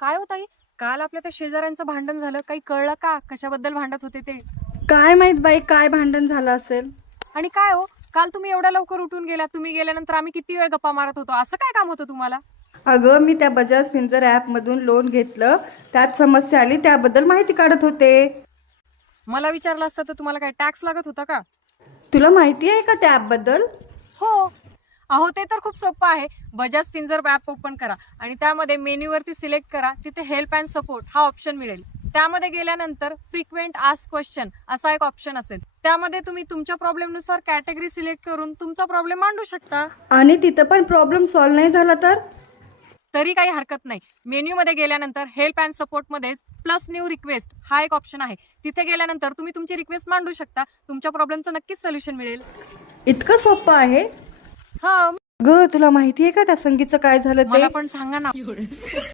काय होत आई? काल आपल्या त्या शेजाऱ्यांचं भांडण झालं, काही कळलं का कशाबद्दल भांडत होते ते? काय माहित बाई काय भांडण झालं असेल. आणि काय हो, काल तुम्ही एवढ्या लवकर उठून गेला, तुम्ही गेल्यानंतर आम्ही किती वेळ गप्पा मारत होतो, असं काय काम होतं तुम्हाला? अगं मी त्या बजाज फिन्सर ॲप मधून लोन घेतलं, त्यात समस्या आली त्याबद्दल माहिती काढत होते. मला विचारलं असतं तर तुम्हाला काय टॅक्स लागत होता का? तुला माहिती आहे का त्या ॲप बद्दल? हो. अहो ते तर खूप सोपं आहे. बजाज फिन्सर ॲप ओपन करा आणि त्यामध्ये मेन्यूवरती सिलेक्ट करा, तिथे हेल्प अँड सपोर्ट हा ऑप्शन मिळेल. त्यामध्ये गेल्यानंतर फ्रिक्वेंट आस्क क्वेश्चन असा एक ऑप्शन असेल. त्यामध्ये तुम्ही तुमच्या प्रॉब्लेमनुसार कॅटेगरी सिलेक्ट करून तुमचा प्रॉब्लेम मांडू शकता. आणि तिथं पण प्रॉब्लेम सॉल्व्ह नाही झाला तर? तरी काही हरकत नाही. मेन्यूमध्ये गेल्यानंतर हेल्प अँड सपोर्ट मध्येच प्लस न्यू रिक्वेस्ट हा एक ऑप्शन आहे. तिथे गेल्यानंतर तुम्ही तुमची रिक्वेस्ट मांडू शकता. तुमच्या प्रॉब्लेमचं नक्कीच सोल्युशन मिळेल. इतकं सोपं आहे? हा, ग तुला माहिती आहे का त्या संगीतचं काय झालं ते? मला पण सांगा ना.